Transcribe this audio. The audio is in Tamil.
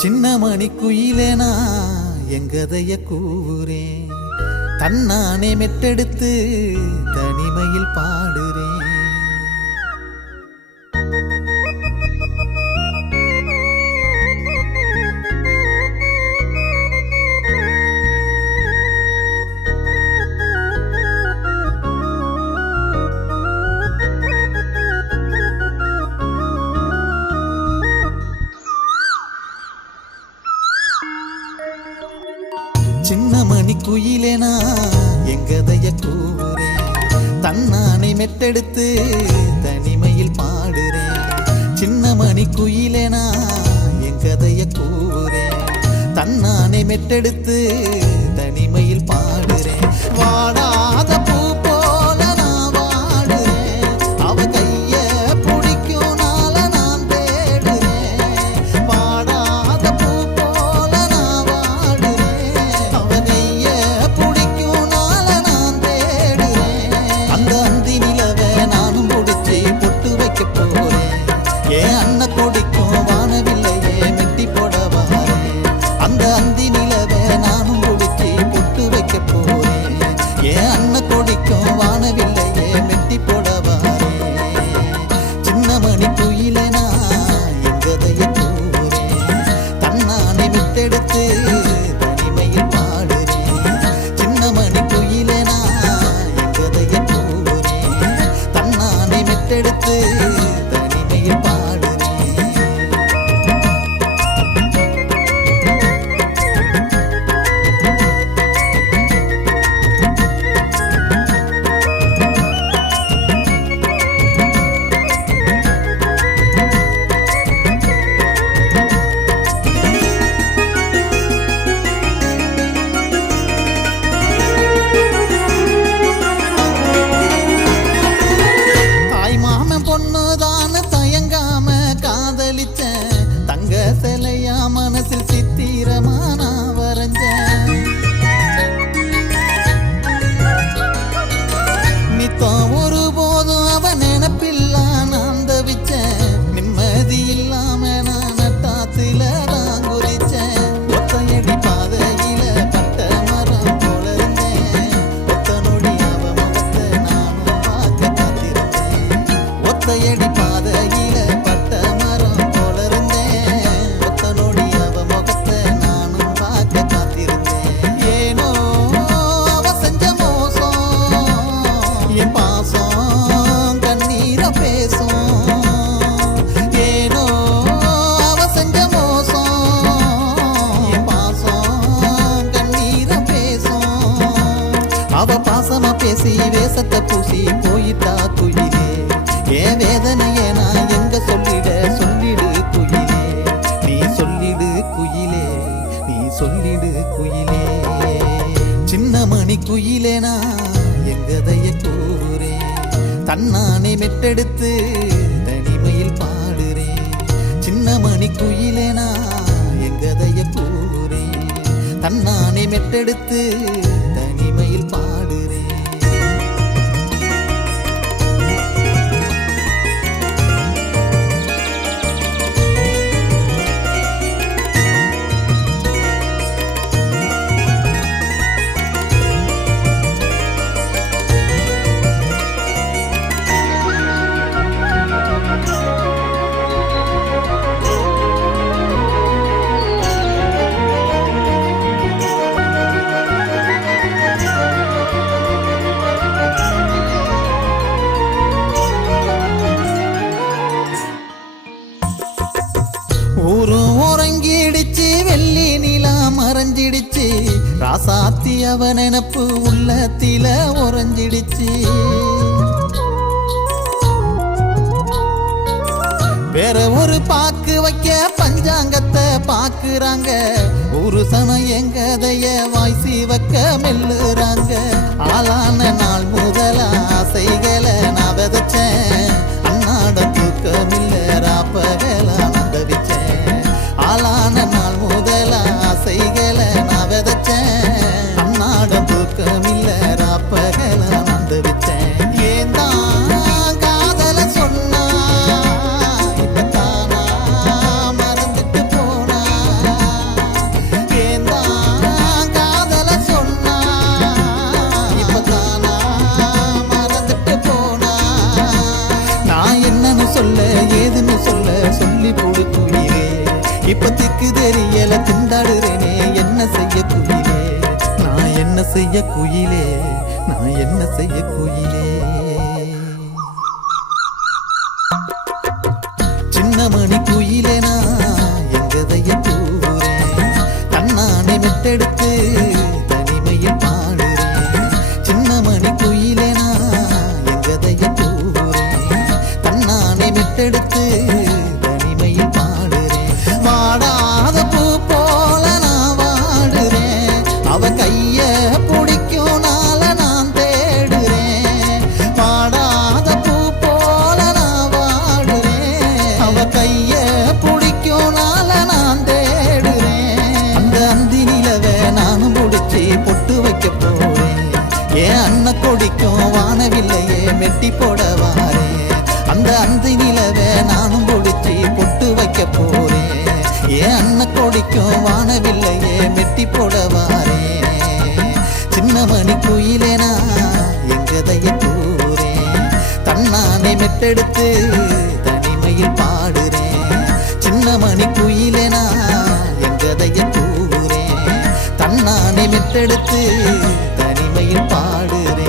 சின்ன மணி குயிலேனா எங்கதைய கூறேன் தன்னானே மெட்டெடுத்து தனிமையில் பாடுறேன். சின்ன மணி குயிலேனா எங்கதைய கூறே தன்னானை மெட்டெடுத்து தனிமையில் பாடுறேன். சின்ன மணி குயிலேனா எங்கதைய கூறே தன்னானை மெட்டெடுத்து தனிமையில் பாடுறேன். வாடாத வைக்க ஏன் அண்ண கொடிக்கும் வானவில்லையே மெட்டி போட அந்த அந்தி நிலவே நானும் பிடிச்சி புட்டு வைக்க போறேன். ஏன் அண்ண கொடிக்கும் வானவில்லையே மெட்டி போட வாரேன் சின்ன மணி குயிலனா எங்கதைய கூறேன். தன்னானை விட்டெடுத்து தனிமையில் தன்னானை விட்டெடுத்து பேசி வேசத்தை பூசி போயிட்டா குயிலே. என் வேதனையே நான் எங்க சொல்லிட சொல்லிடு குயிலே. நீ சொல்லிடு குயிலே நீ சொல்லிடு குயிலே. சின்ன மணி குயிலேனா எங்கதைய கூறேன் தன்னானை மெட்டெடுத்து தனிமையில் பாடுறேன். சின்ன மணி குயிலேனா எங்கதைய கூறேன் தன்னானை மெட்டெடுத்து ராசாத்தி அவ நினப்பு உள்ளத்தில உறைஞ்சிடுச்சு. வேற ஒரு பாக்கு வைக்க பஞ்சாங்கத்தை பாக்குறாங்க. ஒரு சனம் எங்கதைய வாய்ச்சி வைக்க மெல்லுறாங்க. ஆளான நாள் எனக்கு தெரியல திண்டாடுறேனே என்ன செய்ய குயிலே? நான் என்ன செய்ய குயிலே? நான் என்ன செய்ய குயிலே? சின்ன மணி கட்டி மெட்டி போட அந்த அந்தி நிலவே நானும் பிடிச்சி பொட்டு வைக்க போறேன் ஏன் அன்ன கொடிக்கும் வானவில்லையே மெட்டி போட சின்ன மணி குயிலேனா எங்கதைய கூறேன் தன்னானே மெட்டெடுத்து தனிமையில் பாடுறேன் சின்ன மணி குயிலேனா எங்கதைய கூறேன் தன்னானே மெட்டெடுத்து தனிமையில் பாடுறேன்